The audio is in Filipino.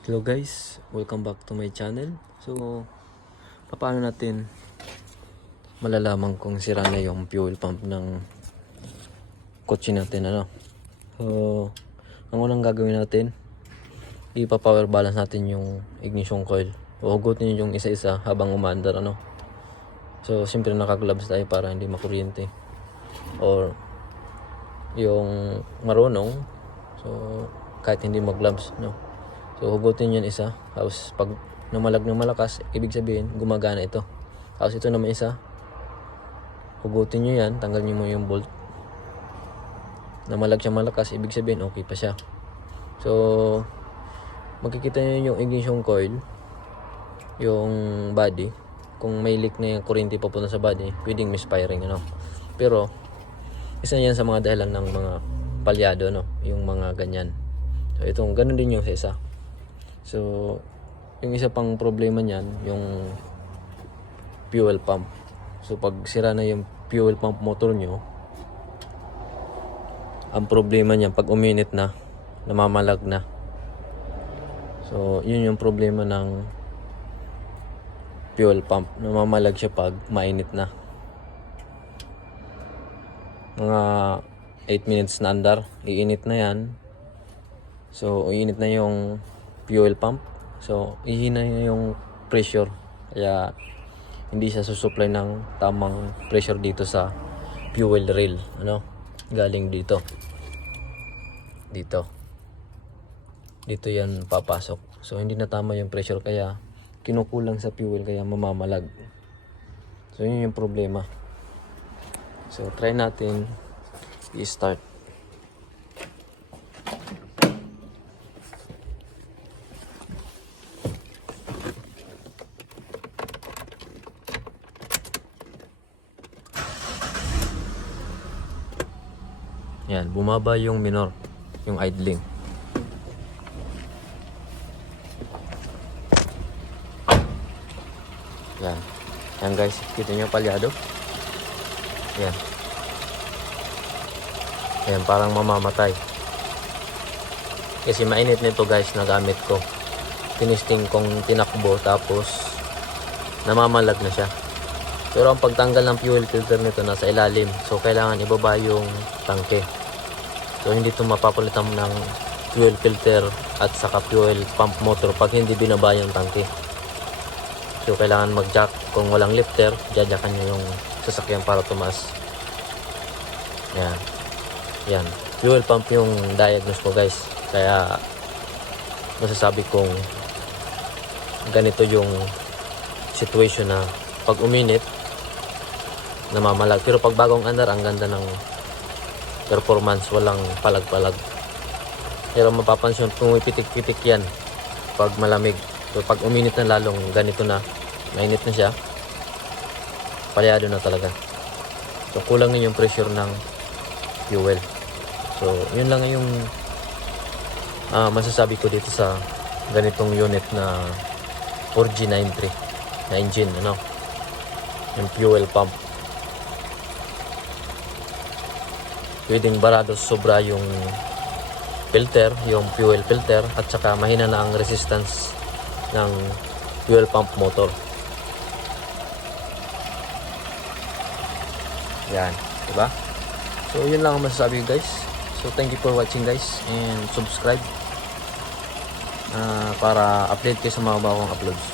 Hello guys, welcome back to my channel. So, paano natin malalaman kung sira na yung fuel pump ng kotse natin, ano? So, ang unang gagawin natin, ipa-power balance natin yung ignition coil. Huhugutin yung isa-isa habang umaandar, ano? So, siyempre naka-gloves tayo para hindi makuryente. Or yung marunong, so kahit hindi mag-gloves, no? So, hugutin yun isa. Tapos, pag namalag ng malakas, ibig sabihin, gumagana ito. Tapos, ito naman isa. Hugutin nyo yan. Tanggalin mo yung bolt. Namalag siya malakas, ibig sabihin, okay pa siya. So, makikita nyo yung ignition coil, yung body. Kung may leak na yung kuryente papunta sa body, pwedeng misfiring, ano. Pero, isa yan sa mga dahilan ng mga palyado, no? Yung mga ganyan. So, itong ganun din yung sa isa. So, yung isa pang problema niyan, yung fuel pump. So, pag sira na yung fuel pump motor nyo, ang problema niyan, pag uminit na, namamalag na. So, yun yung problema ng fuel pump. Namamalag siya pag mainit na. Mga 8 minutes na andar, iinit na yan. So, iinit na yung fuel pump. So, ihina yung pressure. Kaya, hindi siya susupply ng tamang pressure dito sa fuel rail. Ano? Galing dito. Dito. Dito yan papasok. So, hindi na tama yung pressure. Kaya, kinukulang sa fuel. Kaya, mamamalag. So, yun yung problema. So, try natin i-start. Yan, bumaba yung minor, yung idling. Yan. Yan guys, kita nyo palyado? Yan. Yan, parang mamamatay. Kasi mainit nito guys, na gamit ko. Tinisting kong tinakbo, tapos namamalag na siya. Pero ang pagtanggal ng fuel filter nito nasa ilalim. So, kailangan ibaba yung tangke. So, hindi ito mapapalitan ng fuel filter at saka fuel pump motor pag hindi binaba yung tangke. So, kailangan mag-jack. Kung walang lifter, jajackan nyo yung sasakyan para tumaas. Yan. Yan. Fuel pump yung diagnose ko guys. Kaya, masasabi kong ganito yung situation na pag uminit, namamalag. Pero pag bagong andar, ang ganda ng performance, walang palag-palag. Pero mapapansin, pumipitik-pitik yan pag malamig. So pag uminit na, lalong ganito na, mainit na siya, palyado na talaga. So kulang na yung pressure ng fuel. So yun lang yung masasabi ko dito sa ganitong unit na 4G93 na engine, ano, yung fuel pump. Pwedeng barado sobra yung filter, yung fuel filter, at saka mahina na ang resistance ng fuel pump motor. Yan, diba? So yun lang ang masasabi guys. So thank you for watching guys, and subscribe para update kayo sa mga bagong uploads.